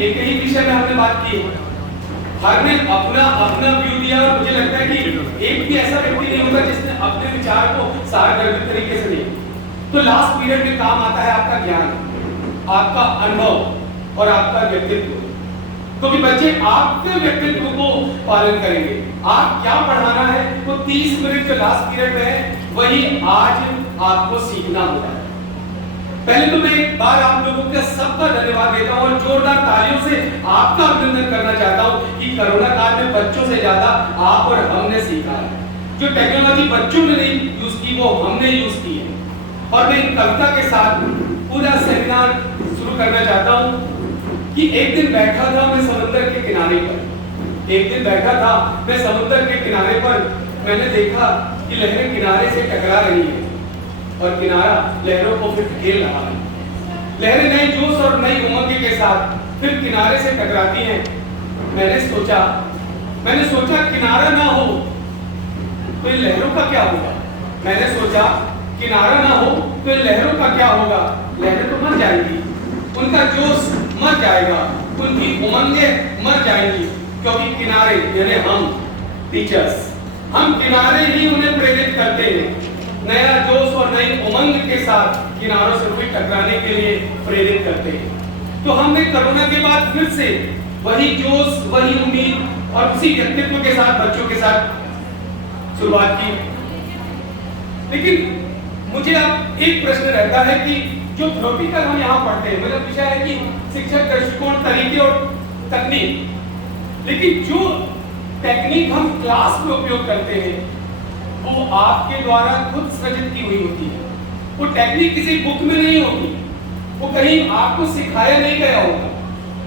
एक ही विषय में हमने बात की है, हर ने अपना अपना व्यू दिया और मुझे लगता है कि एक भी ऐसा व्यक्ति नहीं होगा जिसने अपने विचार को सारगर्भित तरीके से दिया। तो लास्ट पीरियड में काम आता है आपका ज्ञान, आपका अनुभव और आपका व्यक्तित्व। क्योंकि बच्चे आपके व्यक्तित्व को पालन करेंगे। आप क्या पढ़ाना है वो 30 मिनट जो लास्ट पीरियड में है वही आज आपको सीखना होगा। पहले तो मैं एक बार आप लोगों का सबका धन्यवाद देता हूं और जोरदार तालियों से आपका अभिनंदन करना चाहता हूं कि कोरोना काल में बच्चों से ज्यादा आप और हमने सीखा है। जो टेक्नोलॉजी बच्चों ने नहीं यूज की वो हमने यूज की है। और मैं इन कविता के साथ पूरा सेमिनार शुरू करना चाहता हूं कि एक दिन बैठा था मैं समुद्र के किनारे पर। एक दिन बैठा था मैं समुद्र के किनारे पर, मैंने देखा कि लहरें किनारे से टकरा रही है और किनारा लहरों को फिर घेर रहा है। लहरें नए जोश और नई उमंग के साथ फिर किनारे से टकराती हैं। मैंने सोचा किनारा ना हो तो इन लहरों का क्या होगा। मैंने सोचा किनारा ना हो तो इन लहरों का क्या होगा। लहरें तो मर जाएंगी, उनका जोश मर जाएगा, उनकी उमंगें मर जाएंगी, क्योंकि किनारे यानी हम टीचर्स, हम किनारे ही उन्हें प्रेरित करते हैं। नया जोश और नई उमंग के साथ किनारों से भी टकराने के लिए प्रेरित करते हैं। तो हमने कोरोना के बाद फिर से वही जोश, वही उम्मीद और उसी व्यक्तित्व के साथ बच्चों के साथ शुरुआत की। लेकिन मुझे अब एक प्रश्न रहता है कि जो थ्योरेटिकल हम यहाँ पढ़ते हैं, मतलब विषय है कि शिक्षक दृष्टिकोण, तरीके और तकनीक, लेकिन जो टेक्निक हम क्लास में उपयोग करते हैं वो आपके द्वारा खुद सृजित की हुई होती है। वो टेक्निक किसी बुक में नहीं होगी, वो कहीं आपको सिखाया नहीं गया होगा,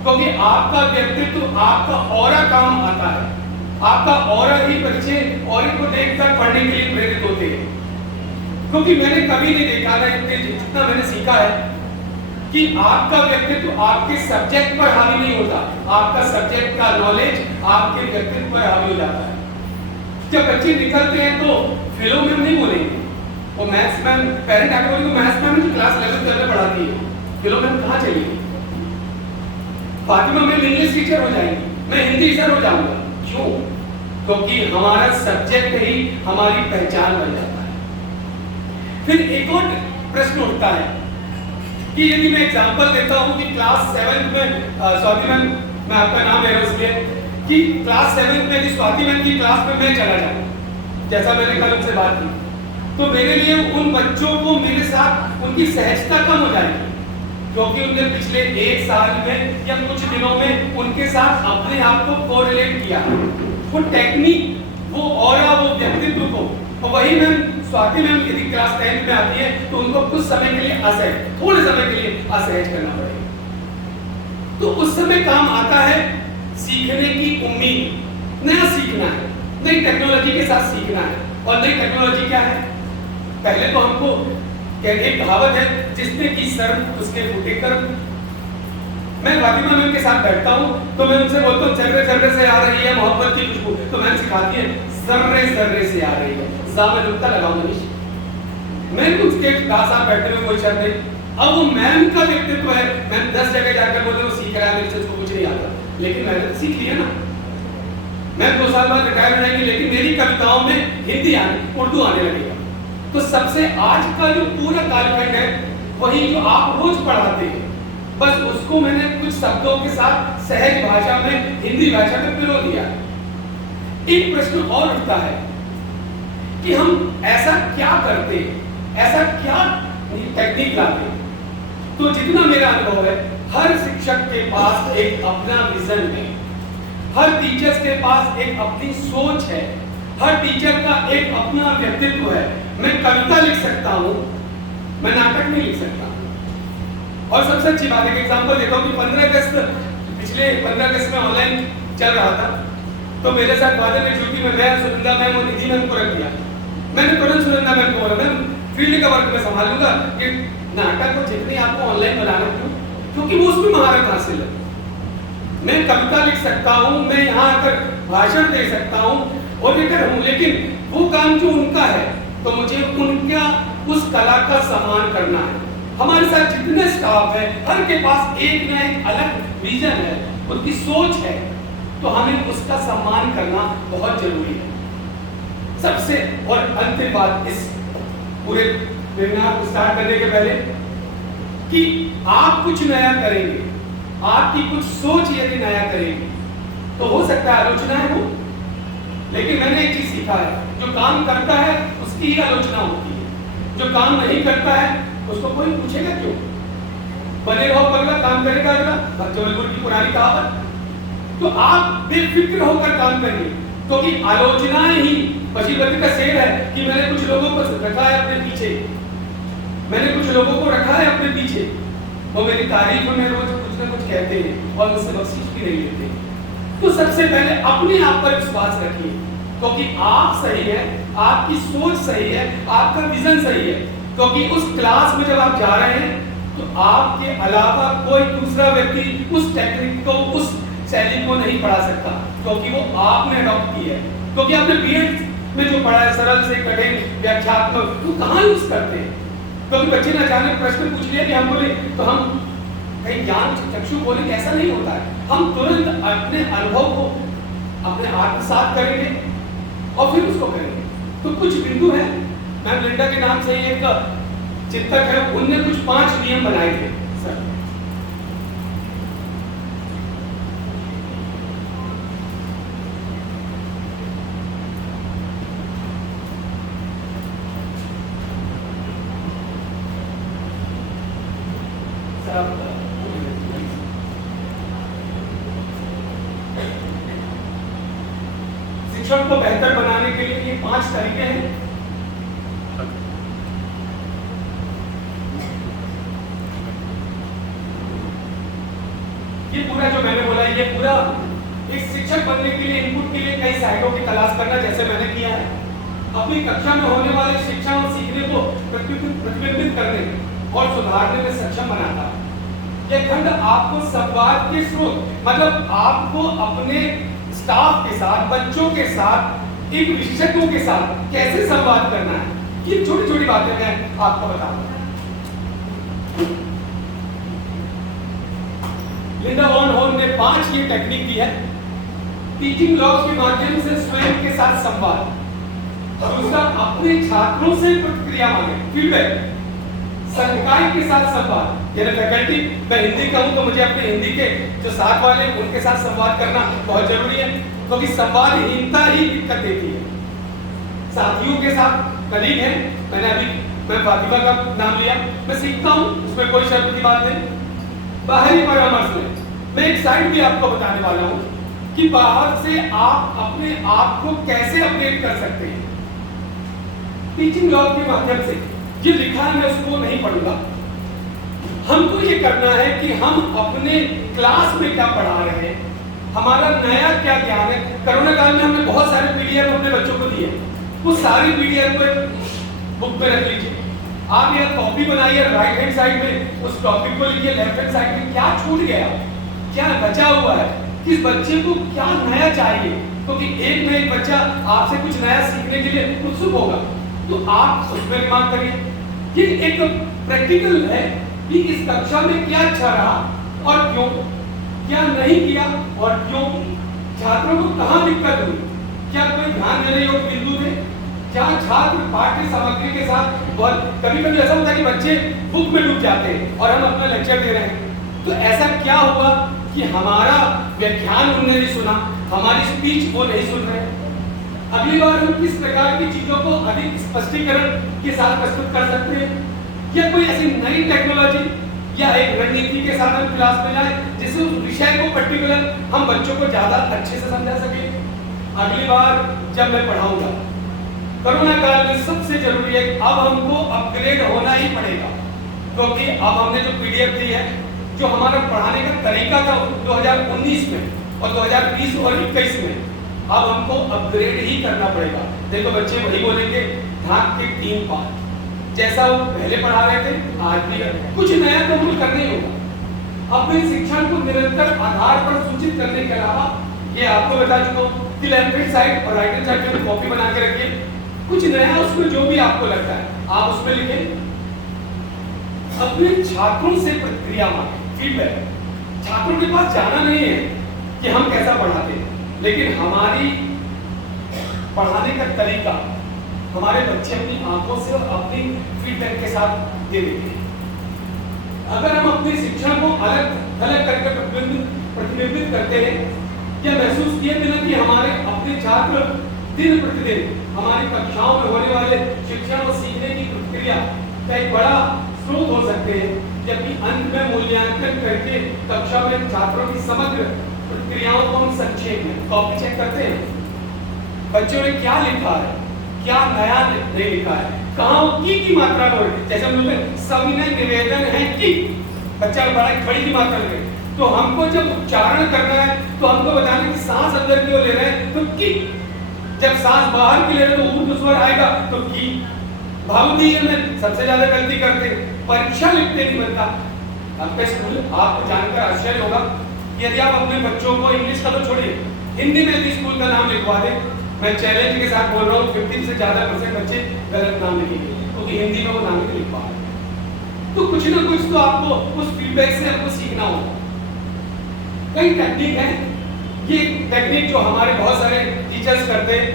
क्योंकि आपका व्यक्तित्व, आपका ऑरा काम आता है। आपका ऑरा ही बच्चे ऑरे को देखकर पढ़ने के लिए प्रेरित होते हैं। क्योंकि मैंने कभी नहीं देखा ना, जितना मैंने सीखा है कि आपका व्यक्तित्व आपके सब्जेक्ट पर हावी नहीं होता, आपका सब्जेक्ट का नॉलेज आपके व्यक्तित्व पर हावी हो जाता है। जब बच्चे निकलते हैं तो फिलो मैम नहीं बोलेंगे, वो मैथ्स मैम, पेरेंट आके बोलेंगे मैथ्स मैम जो क्लास 11 में पढ़ाती है, फिलो मैम कहाँ चलेगी। फातिमा मैम इंग्लिश टीचर हो जाएंगी, मैं हिंदी टीचर हो जाऊंगा। क्यों? क्योंकि हमारा सब्जेक्ट ही हमारी पहचान बन जाता है। फिर एक और प्रश्न उठता है कि यदि मैं एग्जांपल देता हूं कि क्लास 7 में स्वाति मैम, मैं आपका नाम ले रहा हूं इसलिए कि क्लास 7 में स्वाति मैम की क्लास में मैं चला जाऊं, जैसा मैंने कल उनसे बात की, तो मेरे लिए उन बच्चों को मेरे साथ उनकी सहजता कम हो जाएगी, क्योंकि उन्होंने पिछले 1 साल में या कुछ दिनों में उनके साथ अपने आप को कोरिलेट किया, वो टेक्निक, वो ऑरा, वो व्यक्तित्व को। और वही मैम स्वाति मैम यदि क्लास 10 में आती है तो उनको कुछ समय के लिए असहज, थोड़े समय के लिए असहज करना पड़ेगा। तो उस समय काम आता है सीखने की उम्मीद, नया सीखना है, नई टेक्नोलॉजी के साथ सीखना है। और नई टेक्नोलॉजी क्या है? पहले तो हमको एक कहावत है, जिसने की शर्म उसके फूटे कर्म। मैं फातिमा मैम के साथ बैठता हूँ तो मैं उनसे बोलता हूँ जर्रे जर्रे से आ रही है मोहब्बत की खुशबू, तो मैम सिखाती है जर्रे जर्रे से आ रही है, ज़ामे नुक्ता लगाऊंगा नहीं। मैं उसके साथ बैठने में कोई शर्म नहीं। अब वो मैम का व्यक्तित्व है, मैम 10 जगह जाकर बोलते वो सीख रहा है, मेरे से उसको कुछ नहीं आता, लेकिन मैंने तो सीख लिया ना। मैं 2 साल बाद रिटायर हो जाएंगे, लेकिन मेरी कविताओं में हिंदी आने, उर्दू आने लगेगा। तो सबसे आज का जो पूरा कालखंड है वही जो आप रोज पढ़ाते हैं, बस उसको मैंने कुछ शब्दों के साथ सहज भाषा में, हिंदी भाषा में पिरो दिया। एक प्रश्न और उठता है कि हम ऐसा क्या करते, ऐसा क्या टेक्निक लाते। तो जितना मेरा अनुभव है, हर शिक्षक के पास एक अपना विजन है, हर टीचर्स के पास एक अपनी सोच है, हर टीचर का एक अपना व्यक्तित्व है। मैं कविता लिख सकता हूँ, मैं नाटक नहीं लिख सकता। और सबसे अच्छी बात है, एग्जांपल देता हूँ कि 15 अगस्त, पिछले 15 अगस्त में ऑनलाइन चल रहा था, तो मेरे साथ वादन ने ड्यूटी में मैं, सुनंदा मैम और निधि मैम को रख दिया। मैंने तुरंत सुनंदा मैम को बोला, मैम फील्ड का वर्क मैं संभालूंगा, कि नाटक को जितनी आपको ऑनलाइन बनाना क्यों, क्योंकि वो उसमें महारत हासिल है। मैं कविता लिख सकता हूँ, मैं यहाँ आकर भाषण दे सकता हूँ और लेकर हूँ, लेकिन वो काम जो उनका है तो मुझे उनका उस कला का सम्मान करना है। हमारे साथ जितने स्टाफ है, हर के पास एक ना एक अलग विजन है, उनकी सोच है, तो हमें उसका सम्मान करना बहुत जरूरी है। सबसे और अंतिम बात इस पूरे वेबिनार को स्टार्ट करने के पहले कि आप कुछ नया करेंगे, आपकी कुछ सोच यदि नया करेंगे तो हो सकता है आलोचनाएं हो, लेकिन मैंने एक चीज सीखा है, जो काम करता है उसकी ही आलोचना होती है, जो काम नहीं करता है उसको कोई पूछेगा क्यों। बने रहो पगला, काम करेगा अगला, जबलपुर की पुरानी कहावत। तो आप बेफिक्र होकर काम करिए, क्योंकि आलोचनाएं ही, पशुपति का शेर है कि मैंने कुछ लोगों को रखा है अपने पीछे, मैंने कुछ लोगों को रखा है अपने पीछे, वो मेरी तारीफ में रोज कुछ ना कुछ कहते हैं और मुझसे बख्शीश भी नहीं लेते। तो सबसे पहले अपने आप पर विश्वास रखिए, क्योंकि आप सही है, आपकी सोच सही है, आपका विजन सही है। क्योंकि उस क्लास में जब आप जा रहे हैं तो आपके अलावा कोई दूसरा व्यक्ति उस टेक्निक को, उस शैली को नहीं पढ़ा सकता, क्योंकि वो आपने अडॉप्ट की है। क्योंकि आपने बीएड में जो पढ़ा है, सरल से कठिन, व्याख्यात्मक, वो कहाँ यूज करते हैं। क्योंकि बच्चे ना जाने प्रश्न पूछ लिया कि हम बोले तो हम कहीं ज्ञान चक्षु बोले, ऐसा नहीं होता है। हम तुरंत अपने अनुभव को अपने आत्मसात करेंगे और फिर उसको करेंगे। तो कुछ बिंदु है, मैम लिंडा के नाम से एक चिंतक है, उनने कुछ 5 नियम बनाए थे सर। शिक्षण को बेहतर बनाने के लिए ये 5 तरीके हैं। ये पूरा जो मैंने बोला, ये पूरा एक शिक्षक बनने के लिए, इनपुट के लिए कई सहायकों की तलाश करना, जैसे मैंने किया है। अपनी कक्षा में होने वाले शिक्षा और सीखने को प्रतिबिंबित करने और सुधारने में सक्षम बनाता है। यह खंड आपको संवाद के स्रोत, मतलब आपको अपने स्टाफ के साथ, बच्चों के साथ, एक विशेषज्ञों के साथ कैसे संवाद करना है, ये छोटी छोटी बातें मैं आपको बताऊंगा। लिंडा वॉन होर्न ने 5 ये टेक्निक दी है। टीचिंग लॉग्स के माध्यम से स्वयं के साथ संवाद, दूसरा अपने छात्रों से प्रतिक्रिया मांगे, फीडबैक, संकाय के साथ संवाद, यानी फैकल्टी, मैं हिंदी का हूं तो मुझे अपने हिंदी के जो साथ वाले उनके साथ संवाद करना बहुत जरूरी है, क्योंकि संवादहीनता ही दिक्कत देती है। साथियों के साथ, कलीग हैं, मैं फातिमा का नाम लिया, मैं सीखता हूं, उसमें कोई शर्त की बात नहीं। बाहरी परामर्श में मैं एक साइड भी आपको बताने वाला हूं कि बाहर से आप अपने आप को कैसे अपडेट कर सकते हैं टीचिंग लॉग के माध्यम से। ये लिखा है, मैं उसको नहीं पढ़ूंगा। हमको ये करना है कि हम अपने क्लास में क्या पढ़ा रहे हैं, हमारा नया क्या ज्ञान है। कोरोना काल में हमने बहुत सारे पीडीएफ अपने बच्चों को दिए, वो सारी पीडीएफ को बुक में रख लीजिए। आप यह कॉपी बनाइए, राइट हैंड साइड में उस टॉपिक को लिखिए, लेफ्ट हैंड साइड में क्या छूट गया, क्या बचा हुआ है, किस बच्चे को क्या नया चाहिए, क्योंकि एक ना एक बच्चा आपसे कुछ नया सीखने के लिए उत्सुक होगा, तो आप उसमें रिमार्क करिए। ये एक प्रैक्टिकल है कि इस कक्षा में क्या अच्छा रहा और क्यों, क्या नहीं किया और क्यों, छात्रों को कहाँ दिक्कत हुई, क्या कोई ध्यान देने योग्य बिंदु थे, क्या छात्र पाठ्य सामग्री के साथ, बहुत कभी-कभी ऐसा होता है कि बच्चे बुक में डूब जाते हैं और हम अपना लेक्चर दे रहे हैं, तो ऐसा क्या हुआ कि हमारा व्याख्यान उन्होंने नहीं सुना, हमारी स्पीच वो नहीं सुन रहे। अगली बार हम किस प्रकार की चीजों को अधिक स्पष्टीकरण के साथ प्रस्तुत कर सकते हैं, या कोई ऐसी नई टेक्नोलॉजी या एक रणनीति के साथ हम क्लास में जाए जिससे उस विषय को पर्टिकुलर हम बच्चों को ज्यादा अच्छे से समझा सके। अगली बार जब मैं पढ़ाऊंगा, कोरोना काल में सबसे जरूरी है, अब हमको अपग्रेड होना ही पड़ेगा, क्योंकि अब हमने जो पीडीएफ दी है, जो हमारा पढ़ाने का तरीका था 2019 में और 2020 और 21 में, अब हमको अपग्रेड ही करना पड़ेगा। देखो बच्चे वही बोलेंगे, धाक के 3 पाठ, जैसा वो पहले पढ़ा रहे थे आज भी कुछ नया तो हमको करना ही होगा। अपने शिक्षण को निरंतर आधार पर सूचित करने के अलावा, ये आपको बता चुका हूँ कि लेफ्ट हैंड साइड और राइट हैंड साइड में कॉपी बना के रखिए, कुछ नया उसमें जो भी आपको लगता है आप उसमें लिखें। अपने छात्रों से प्रतिक्रिया मांगे, फीडबैक। छात्रों के पास जाना नहीं है कि हम कैसा पढ़ाते हैं, लेकिन हमारी पढ़ाने का तरीका हमारे बच्चे अपनी आंखों से और अपनी फीडबैक के साथ दे देते हैं। अगर हम अपनी शिक्षा को अलग अलग करके प्रतिबिंबित करते हैं या महसूस किए बिना कि हमारे अपने छात्र दिन प्रतिदिन हमारी कक्षाओं में होने वाले शिक्षण और सीखने की प्रक्रिया का एक बड़ा स्रोत हो सकते हैं, जबकि अंत में मूल्यांकन करके कक्षा में छात्रों की समग्र प्रक्रियाओं को हम संक्षेप में कॉपी चेक करते हैं। बच्चों ने क्या लिखा है, क्या नया नहीं लिखा है, कहाँ की मात्रा हो रही है। जैसे हम लोग सविनय निवेदन है कि बच्चा बड़ी की मात्रा लगे, तो हमको जब उच्चारण करना है तो हमको बताना कि सांस अंदर की ओर ले रहे हैं तो की, जब सांस बाहर की ले रहे तो ऊर्ध्व स्वर आएगा तो की। भावदीय में सबसे ज्यादा गलती करते, परीक्षा लिखते नहीं बनता। आपका स्कूल आपको जानकर आश्चर्य होगा, यदि आप अपने बच्चों को इंग्लिश का तो छोड़िए, हिंदी में यदि स्कूल का नाम लिखवा दे, मैं चैलेंज के साथ बोल रहा हूँ 50 से ज्यादा % बच्चे गलत नाम लिखेंगे, क्योंकि हिंदी में वो नाम नहीं लिख पा रहे। तो कुछ ना कुछ तो आपको उस फीडबैक से आपको सीखना होगा। कई टेक्निक है, ये टेक्निक जो हमारे बहुत सारे टीचर्स करते हैं,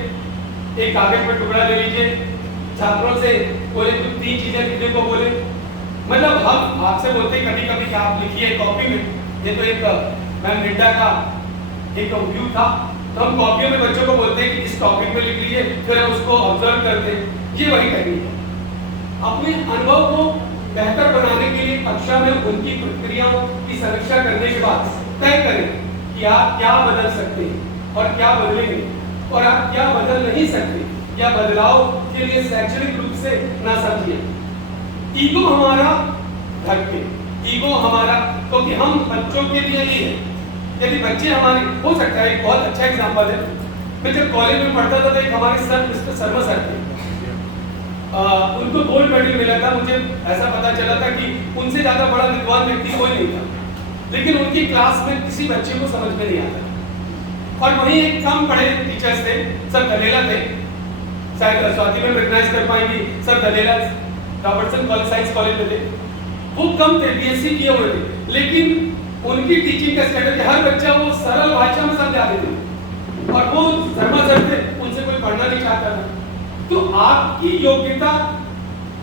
एक कागज पर टुकड़ा ले लीजिए, छात्रों से बोले तो 3 चीजें लिखने को बोले, मतलब हम आपसे बोलते हैं कभी कभी कि आप लिखिए कॉपी में। ये तो एक मैम निड्डा का एक व्यू था, तो हम कॉपियों में बच्चों को बोलते हैं कि इस टॉपिक में लिख लीजिए, फिर हम उसको ऑब्जर्व करते हैं। ये वही टेक्निक है। अपने अनुभव को बेहतर बनाने के लिए कक्षा में उनकी प्रक्रियाओं की समीक्षा करने के बाद तय करें कि आप क्या बदल सकते हैं और क्या बदलेंगे, और आप क्या बदल नहीं सकते, या बदलाव के लिए शैक्षणिक रूप से ना समझिए। ईगो हमारा धक्के, ईगो हमारा, क्योंकि हम बच्चों के लिए ही है। यदि बच्चे हमारे, हो सकता है एक बहुत अच्छा एग्जांपल है, मैं जब कॉलेज में पढ़ता था तो एक हमारे सर मिस्टर शर्मा सर थे, उनको गोल्ड मेडल मिला था। मुझे ऐसा पता चला था कि उनसे ज्यादा बड़ा विद्वान व्यक्ति कोई नहीं था, लेकिन उनकी क्लास में किसी बच्चे को समझ में नहीं आता। और वहीं एक कम पढ़े टीचर्स थे, सर दलेला थे, शायद स्वाति में रिकॉग्नाइज कर पाएंगी, sir Dalela Robertson college science college में थे। वो कम थे, बीएससी किए हुए थे, लेकिन उनकी टीचिंग का स्टैंडर्ड हर बच्चा वो सरल भाषा में समझा देते, और वो शर्मा सर थे, उनसे कोई पढ़ना नहीं चाहता था। तो आपकी योग्यता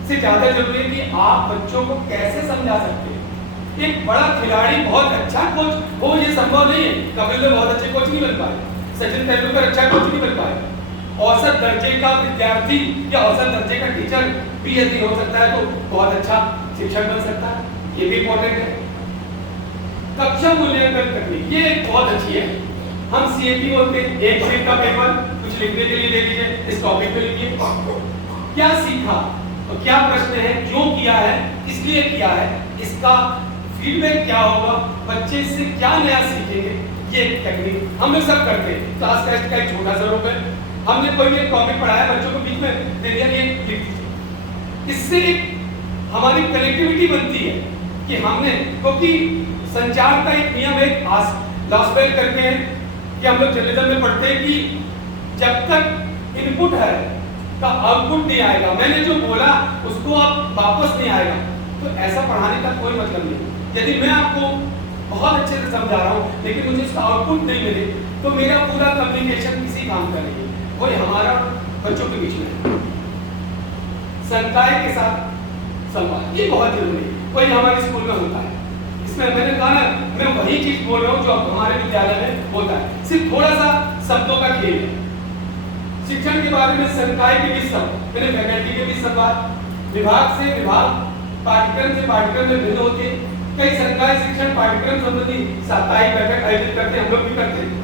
से ज्यादा जरूरी है कि आप बच्चों को कैसे समझा सकते हैं। एक बड़ा खिलाड़ी बहुत अच्छा कोच हो, ये संभव नहीं है। कपिल देव बहुत अच्छे कोच नहीं बन पाए, सचिन तेंदुलकर अच्छा कोच नहीं बन पाए। औसत दर्जे का विद्यार्थी या औसत दर्जे का टीचर भी यदि हो सकता है तो बहुत अच्छा शिक्षक बन सकता है, ये भी इंपॉर्टेंट है। कक्षा मूल्यांकन तकनीक ये बहुत अच्छी है। हम सीएपी बोलते हैं, एक शीट का पेपर कुछ लिखने के लिए ले लीजिए, इस टॉपिक पे लिखिए क्या सीखा और क्या प्रश्न है, क्यों किया है, इसलिए किया है, इसका फीडबैक क्या होगा, बच्चे इससे क्या नया सीखेंगे। ये टेक्निक हम लोग सब करते हैं। क्लास टेस्ट का एक छोटा सा रूप है, हमने कोई भी टॉपिक पढ़ाया, बच्चों को बीच में दे दिया, ये लिख दीजिए। इससे हमारी कनेक्टिविटी बनती है कि हमने, क्योंकि संचार का एक नियम है, लॉसवेल करके है कि हम लोग जर्नलिज्म में पढ़ते हैं कि जब तक इनपुट है का आउटपुट नहीं आएगा, मैंने जो बोला उसको आप वापस नहीं आएगा, तो ऐसा पढ़ाने का कोई मतलब नहीं। यदि मैं आपको बहुत अच्छे से समझा रहा हूँ लेकिन मुझे उसका आउटपुट नहीं मिले तो मेरा पूरा कम्युनिकेशन किसी काम का नहीं है। वही हमारा बच्चों के बीच में संकाय के साथ संवाद, ये बहुत जरूरी है, वही हमारे स्कूल में होता है। इसमें मैंने कहा ना, मैं वही चीज बोल रहा हूँ जो हमारे विद्यालय में होता है, सिर्फ थोड़ा सा शब्दों का खेल है। शिक्षण के बारे में संकाय के बीच संवाद, मैंने फैकल्टी के बीच संवाद, विभाग से विभाग, पाठ्यक्रम से पाठ्यक्रम में भिन्न होते हैं। कई संकाय शिक्षण पाठ्यक्रम संबंधी साप्ताहिक बैठक आयोजित करते हैं, हम लोग भी करते हैं।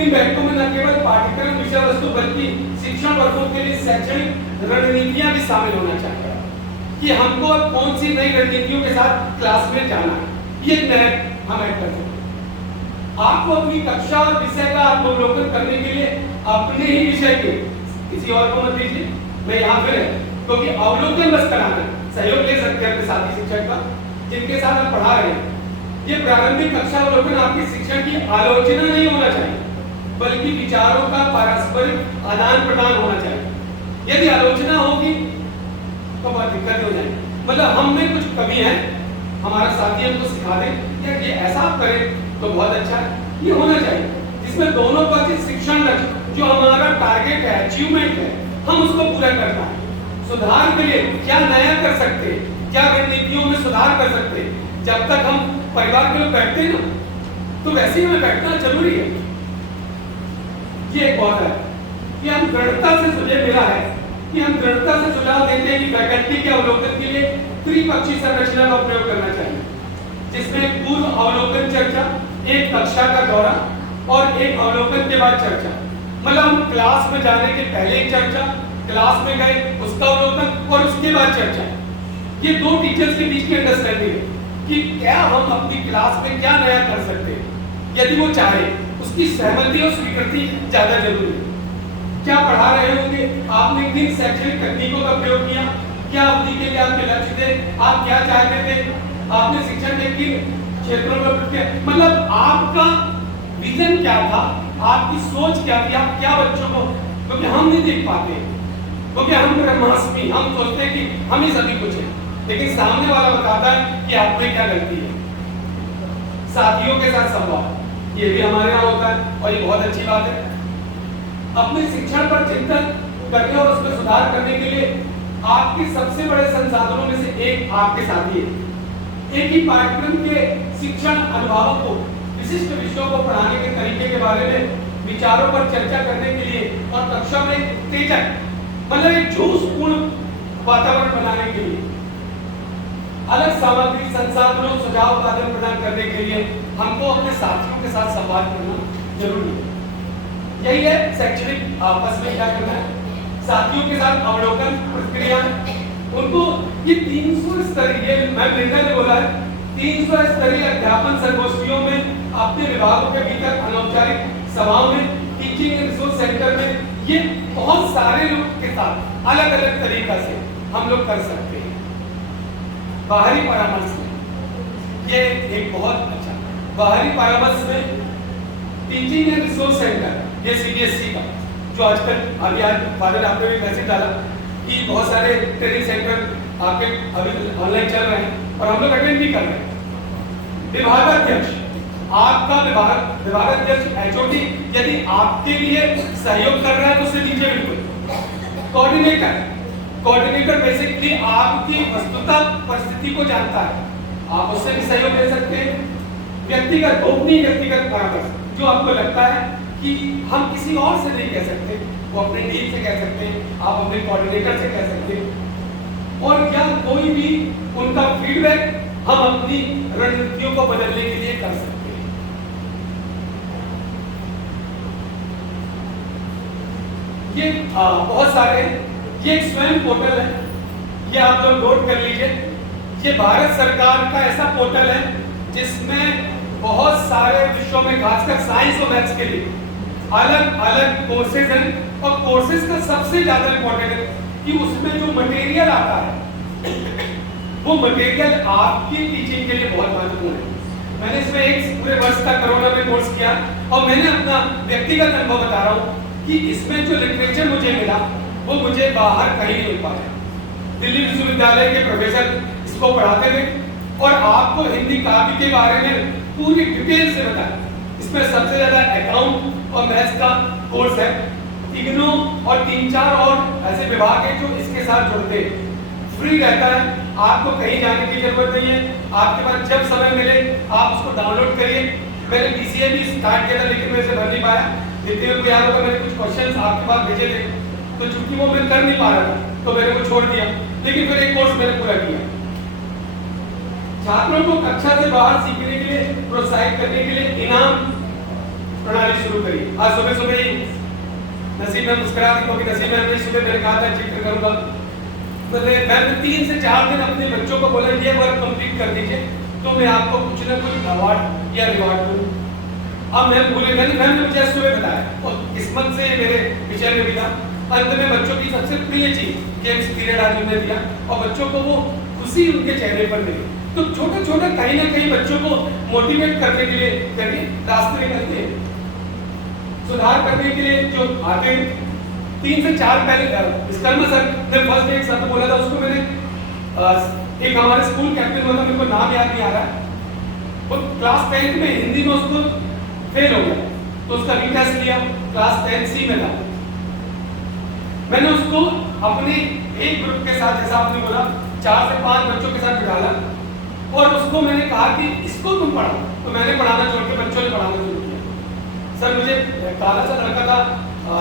इन बैठकों में न केवल पाठ्यक्रम विषय वस्तु बल्कि शिक्षण वर्गों के लिए शैक्षणिक रणनीतियां भी शामिल होना चाहिए कि हमको कौन सी नई रणनीतियों के साथ क्लास में जाना है, ये हम ऐड कर सकते हैं। आपको अपनी कक्षा और विषय का अवलोकन करने के लिए अपने ही विषय के किसी और को मत दीजिए, मैं यहाँ फिर क्योंकि अवलोकन बस कराना, सहयोग ले सकते हैं अपने साथी शिक्षक का जिनके साथ आप पढ़ा रहे हैं। ये प्रारंभिक कक्षा अवलोकन आपकी शिक्षण की आलोचना नहीं होना चाहिए बल्कि विचारों का पारस्परिक आदान प्रदान होना चाहिए। यदि आलोचना होगी तो बहुत दिक्कत हो जाएगी। मतलब हम में कुछ कमी है, हमारा साथी हमको सिखा दे या ये ऐसा आप करें तो बहुत अच्छा है, ये होना चाहिए जिसमें दोनों का शिक्षण जो हमारा टारगेट है, अचीवमेंट है, हम उसको पूरा कर पाए। सुधार के लिए क्या नया कर सकते, क्या रणनीतियों में सुधार कर सकते। जब तक हम परिवार के लोग बैठते हैं ना, तो वैसे ही हमें बैठना जरूरी है। ये एक बात है कि हम दृढ़ता से सुझाव मिला है कि हम दृढ़ता से सुझाव देते हैं कि वैकल्पिक के अवलोकन के लिए त्रिपक्षीय संरचना का प्रयोग करना चाहिए, जिसमें पूर्व अवलोकन चर्चा, एक कक्षा का दौरा और एक अवलोकन के बाद चर्चा। मतलब हम क्लास में जाने के पहले एक चर्चा, क्लास में गए उसका अवलोकन और उसके बाद चर्चा। ये दो टीचर्स के बीच की अंडरस्टैंडिंग है कि क्या हम अपनी क्लास में क्या नया कर सकते हैं। यदि वो चाहे, उसकी सहमति और स्वीकृति ज्यादा जरूरी है। क्या पढ़ा रहे होंगे, आपने किन शैक्षणिक तकनीकों का प्रयोग किया, क्या अवधि के लिए आपके लक्ष्य थे, आप क्या चाहते थे, आपने शिक्षण के किन क्षेत्रों में प्रयोग किया, मतलब आपका विजन क्या था, आपकी सोच क्या थी, आप क्या बच्चों को, क्योंकि हम नहीं देख पाते, क्योंकि हम ब्रह्मास्मि, हम सोचते हैं कि हम ही सभी कुछ है, लेकिन सामने वाला बताता है कि आप में क्या गलती है। साथियों के साथ संवाद, ये भी हमारे यहाँ होता है और ये बहुत अच्छी बात है। अपने शिक्षण पर चिंतन करने और उसमें सुधार करने के लिए आपके सबसे बड़े संसाधनों में से एक आपके साथी है। एक ही पाठ्यक्रम के शिक्षण अनुभवों को, विशिष्ट विषयों को पढ़ाने के तरीके के बारे में विचारों पर चर्चा करने के लिए और कक्षा में तेजक, मतलब एक जोशपूर्ण वातावरण बनाने के लिए, अलग सामग्री, संसाधनों, सुझाव उत्पादन प्रदान करने के लिए हमको अपने साथियों के साथ संवाद करना जरूरी है। यही है शैक्षणिक आपस में क्या करना है, साथियों के साथ अवलोकन प्रक्रिया। उनको ये 300 स्तरीय, मैं वृंदा ने बोला है, 300 स्तरीय अध्यापन संगोष्ठियों में, अपने विभागों के भीतर अनौपचारिक सभाओं में, टीचिंग एंड रिसोर्स सेंटर में, ये बहुत सारे लोग के साथ अलग अलग तरीका से हम लोग कर सकते हैं। बाहरी परामर्श में ये एक बहुत अच्छा बाहरी परामर्श में टीचिंग एंड रिसोर्स सेंटर, ये सीबीएसई का जो आजकल अभी आज फादर आपने भी मैसेज डाला कि बहुत सारे ट्रेनिंग सेंटर आपके अभी ऑनलाइन चल रहे हैं और हम लोग अटेंड भी कर रहे हैं। विभागाध्यक्ष, आपका विभागाध्यक्ष एचओडी यदि आपके लिए सहयोग कर रहा है तो उससे दीजिए बिल्कुल। कोऑर्डिनेटर बेसिकली आपकी वस्तुतः परिस्थिति को जानता है, आप उससे भी सहयोग ले सकते हैं। व्यक्तिगत गोपनीय व्यक्तिगत परामर्श, जो आपको लगता है कि हम किसी और से नहीं कह सकते, वो अपने टीम से कह सकते हैं, आप अपने कोऑर्डिनेटर से कह सकते हैं, और या कोई भी उनका फीडबैक हम अपनी रणनीतियों को बदलने के लिए कर सकते हैं। ये बहुत सारे, ये एक स्वयं पोर्टल है, ये आप लोग नोट कर लीजिए। ये भारत सरकार का ऐसा पोर्टल है जिसमें बहुत सारे विषयों में, खासकर साइंस और मैथ्स के लिए अलग अलग कोर्सेज हैं, और कोर्सेज का सबसे ज्यादा इंपॉर्टेंट है कि उसमें जो मटेरियल आता है वो मटेरियल आपकी टीचिंग के लिए बहुत महत्वपूर्ण है। मैंने इसमें एक पूरे वर्ष का कोरोना में कोर्स किया और मैंने अपना व्यक्तिगत अनुभव बता रहा हूँ कि इसमें जो लिटरेचर मुझे मिला वो मुझे बाहर कहीं नहीं मिल पाया। दिल्ली विश्वविद्यालय के प्रोफेसर इसको पढ़ाते थे और आपको हिंदी काव्य के बारे में पूरी डिटेल से बताया। इसमें सबसे ज्यादा अकाउंट और मैथ्स का कोर्स है। इग्नू और 3-4 और ऐसे विभाग हैं जो इसके साथ जुड़ते हैं। फ्री रहता है, आपको कहीं जाने की जरूरत नहीं है, आपके पास जब समय मिले आप उसको डाउनलोड करिए। मैंने डीसीए भी स्टार्ट किया था लेकिन मैं इसे भर नहीं पाया। जितने को याद होगा मैंने कुछ क्वेश्चंस आपके पास भेजे थे, तो चूंकि वो मैं कर नहीं पा रहा था तो मैंने वो छोड़ दिया, लेकिन फिर एक कोर्स मैंने पूरा किया। छात्रों को कक्षा से बाहर सीखने के लिए प्रोत्साहित करने के लिए इनाम प्रणाली शुरू करी। आज सुबह सुबह ही नसीब में मुस्कुरा दी, क्योंकि नसीब में सुबह मैंने कहा था चित्र करूंगा, मैं 3 से 4 दिन अपने बच्चों को बोला ये वर्क कंप्लीट कर दीजिए तो मैं आपको कुछ ना कुछ अवार्ड या रिवॉर्ड दूँ। अब मैं भूले, मैंने मुझे सुबह बताया और किस्मत से मेरे विषय में भी था। अंत में बच्चों की सबसे प्रिय चीज गेम्स पीरियड आज उन्होंने दिया और बच्चों को वो खुशी उनके चेहरे पर मिली। तो छोटे छोटे कहीं ना कहीं बच्चों को मोटिवेट करने के लिए कभी रास्ते निकलते हैं, सुधार करने के लिए जो आते 3 से 4 पहले विश्वकर्मा सर ने फर्स्ट एक शब्द बोला था, उसको मैंने एक हमारे स्कूल कैप्टन हुआ था, मेरे को नाम याद नहीं आ रहा है, वो क्लास 10th में हिंदी में उसको फेल हो गया, तो उसका रीटेस्ट लिया, क्लास 10C में था। मैंने उसको अपने एक ग्रुप के साथ, जैसा आपने बोला, 4 से 5 बच्चों के साथ बिठाला और उसको मैंने कहा कि इसको तुम पढ़ाओ। तो मैंने पढ़ाना छोड़ के बच्चों ने पढ़ाना शुरू किया। सर मुझे काला सा लड़का था,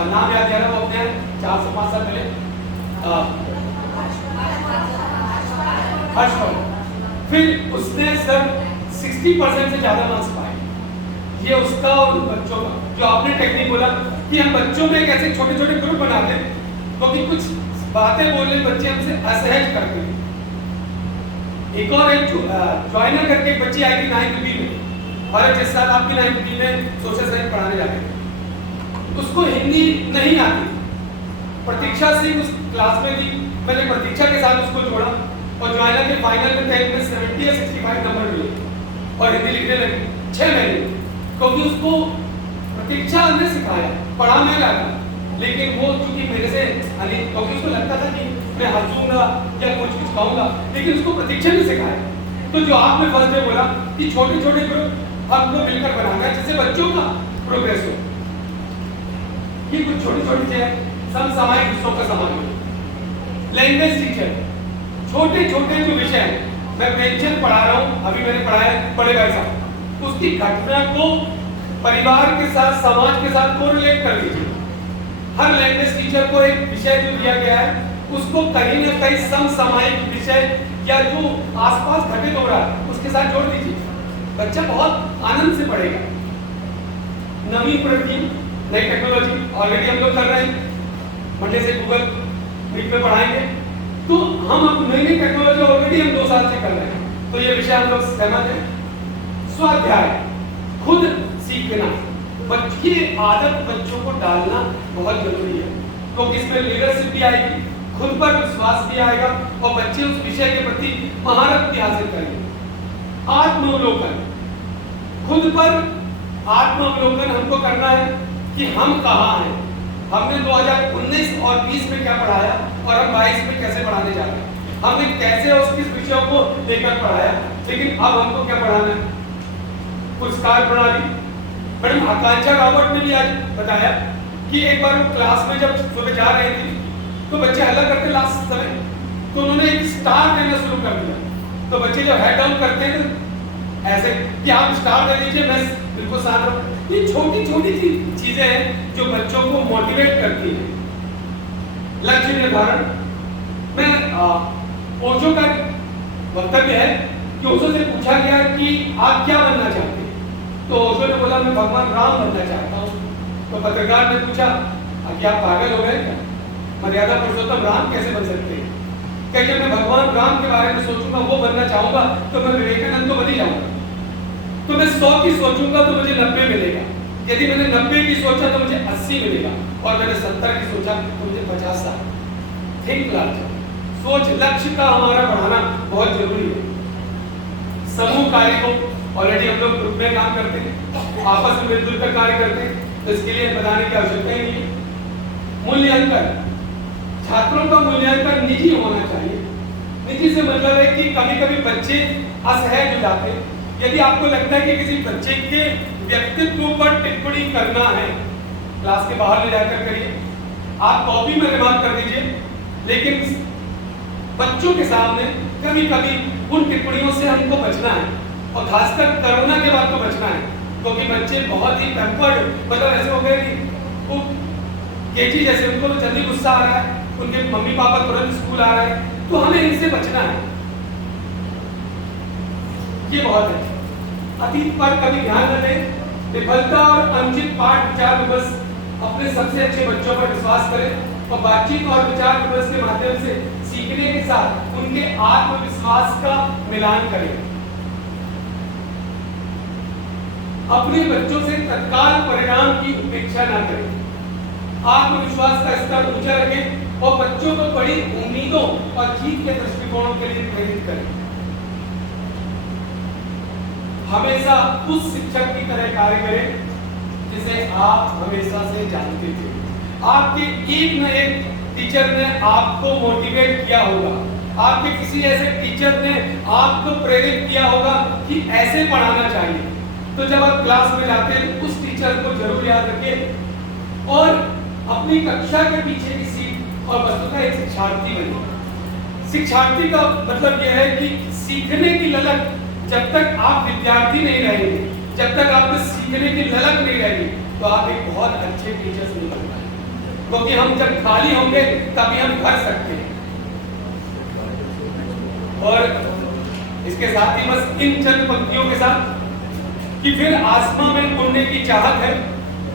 नाम याद आ रहा, वो अपने 4 से 5 साल पहले हर्षवर्धन। फिर उसने सर 60% से ज़्यादा मार्क्स पाए। ये उसका और बच्चों का, जो आपने टेक्निक बोला कि हम बच्चों में कैसे छोटे छोटे ग्रुप बनाते हैं, क्योंकि कुछ बातें बोलने बच्चे हमसे असहज करते हैं। एक और एक ज्वाइनर करके एक बच्ची आई थी 9th B में, और जिस साल आपकी 9th B में सोशल साइंस पढ़ाने जाते थे, उसको हिंदी नहीं आती। प्रतीक्षा सिंह उस क्लास में थी, मैंने प्रतीक्षा के साथ उसको जोड़ा और ज्वाइनर के फाइनल में 70 या 65 नंबर मिले और हिंदी लिखने लगी 6 महीने, क्योंकि उसको प्रतीक्षा ने सिखाया, पढ़ा मैं रहा, लेकिन वो चूंकि मेरे से क्योंकि उसको लगता था कि मैं हंसूंगा या कुछ कहूंगा, लेकिन उसको प्रतीक्षा ने सिखाया। तो जो आपने फर्स्ट डे बोला कि छोटे छोटे ग्रुप हमको मिलकर बनाना है जिससे बच्चों का प्रोग्रेस हो, ये कुछ छोटी छोटी चीजें समसामयिक विषयों का समावेश। लैंग्वेज टीचर, छोटे छोटे जो विषय हैं, मैं पेंशन पढ़ा रहा हूँ, अभी मैंने पढ़ाया बड़े भाई साहब, उसकी घटना को परिवार के साथ, समाज के साथ कोरिलेट कर दीजिए। हर लैंग्वेज टीचर को एक विषय जो दिया गया है, उसको कहीं ना कहीं समसामयिक विषय या जो आसपास घटित हो रहा है उसके साथ जोड़ दीजिए, बच्चा बहुत आनंद से पढ़ेगा। नवीन प्रवृत्ति, नई टेक्नोलॉजी ऑलरेडी हम लोग कर रहे हैं, मंडे से गूगल मीट में पढ़ाएंगे, तो हम अब नई नई टेक्नोलॉजी ऑलरेडी हम 2 साल से कर रहे हैं, तो ये विषय हम लोग सहमत हैं। स्वाध्याय, खुद सीखना, बच्चे आदत बच्चों को डालना बहुत जरूरी है, तो इसमें लीडरशिप भी आएगी, खुद पर विश्वास भी आएगा और बच्चे उस विषय के प्रति महारत भी हासिल करेंगे। आत्मावलोकन, खुद पर आत्मावलोकन हमको करना है कि हम कहाँ हैं, हमने 2019 और 20 में क्या पढ़ाया और हम 22 में कैसे पढ़ाने जा रहे हैं, हमने कैसे उस किस विषयों को लेकर पढ़ाया, लेकिन अब हमको क्या पढ़ाना है। पुरस्कार प्रणाली, मैडम आकांक्षा रॉबर्ट ने भी आज बताया कि एक बार वो क्लास में जब सुबह जा रही थी तो बच्चे हल्ला करते लास्ट समय, तो उन्होंने एक स्टार देना शुरू कर दिया, तो बच्चे जब हेड डाउन करते हैं ऐसे कि आप स्टार दे दीजिए, मैं बिल्कुल साथ रहूं। ये छोटी छोटी चीजें हैं जो बच्चों को मोटिवेट करती हैं। लक्ष्य निर्धारण में ओशो का वक्तव्य है कि ओशो से पूछा गया कि आप क्या बनना चाहते हैं, तो ओशो ने बोला मैं भगवान राम बनना चाहता हूँ। तो पत्रकार ने पूछा क्या आप पागल हो गए क्या, मर्यादा पुरुषोत्तम राम कैसे बन सकते हैं। क्या जब मैं भगवान राम के बारे में सोचूंगा, वो बनना चाहूंगा, तो मैं विवेकानंद तो बन ही जाऊंगा। तो मैं 100 की सोचूंगा तो मुझे 90 मिलेगा, यदि मैंने 90 की सोचा तो मुझे 80 मिलेगा, और मैंने 70 की सोचा तो मुझे 50 साल। थिंक लार्ज, सोच लक्ष्य का हमारा बढ़ाना बहुत जरूरी है। समूह कार्य को ऑलरेडी हम लोग ग्रुप में काम करते हैं, आपस में मिलजुल कर कार्य करते हैं, तो इसके लिए बताने की आवश्यकता ही नहीं है। मूल्यांकन, छात्रों का मूल्यांकन निजी होना चाहिए। निजी से मतलब है कि कभी कभी बच्चे असहज हो जाते हैं। यदि आपको लगता है कि किसी बच्चे के व्यक्तित्व पर टिप्पणी करना है, क्लास के बाहर ले जाकर करिए, आप कॉपी में रिमार्क कर दीजिए, लेकिन बच्चों के सामने कभी कभी उन टिप्पणियों से हमको बचना है, और खासकर कोरोना के बाद तो बचना है, क्योंकि बच्चे बहुत ही पैम्पर्ड, मतलब ऐसे हो गए कि वो केजी जैसे, उनको तो जल्दी गुस्सा आ रहा है, उनके मम्मी पापा तुरंत स्कूल आ रहे हैं, तो हमें इनसे बचना है। ये बहुत है। अतीत पर कभी ध्यान न दें, विफलता और अनुचित पाठ विचार विमर्श, अपने सबसे अच्छे बच्चों पर विश्वास करें और बातचीत और विचार विमर्श के माध्यम से सीखने के साथ उनके आत्मविश्वास का मिलान करें। अपने बच्चों से तत्काल परिणाम की उपेक्षा न करें, आत्मविश्वास का स्तर ऊंचा रखें और बच्चों को बड़ी उम्मीदों और जीत के दृष्टिकोणों के लिए प्रेरित करें। हमेशा उस शिक्षक की तरह कार्य करें जिसे आप हमेशा से जानते थे। आपके एक न एक टीचर ने आपको मोटिवेट किया होगा, आपके किसी ऐसे टीचर ने आपको प्रेरित किया होगा कि ऐसे पढ़ाना चाहिए। तो जब आप क्लास में जाते हैं उस टीचर को जरूर याद रखिए और अपनी कक्षा के पीछे की सीट और वस्तुतः एक शिक्षार्थी बनिए। शिक्षार्थी का मतलब यह है कि सीखने की ललक, जब तक आप विद्यार्थी नहीं रहेंगे, जब तक आपको सीखने की ललक नहीं रहेगी, तो आप एक बहुत अच्छे टीचर्स नहीं बन पाएंगे, क्योंकि हम जब खाली होंगे तभी हम कर सकते हैं। और इसके साथ ही बस इन चंद पंक्तियों के साथ कि फिर आसमां में उड़ने की चाहत है,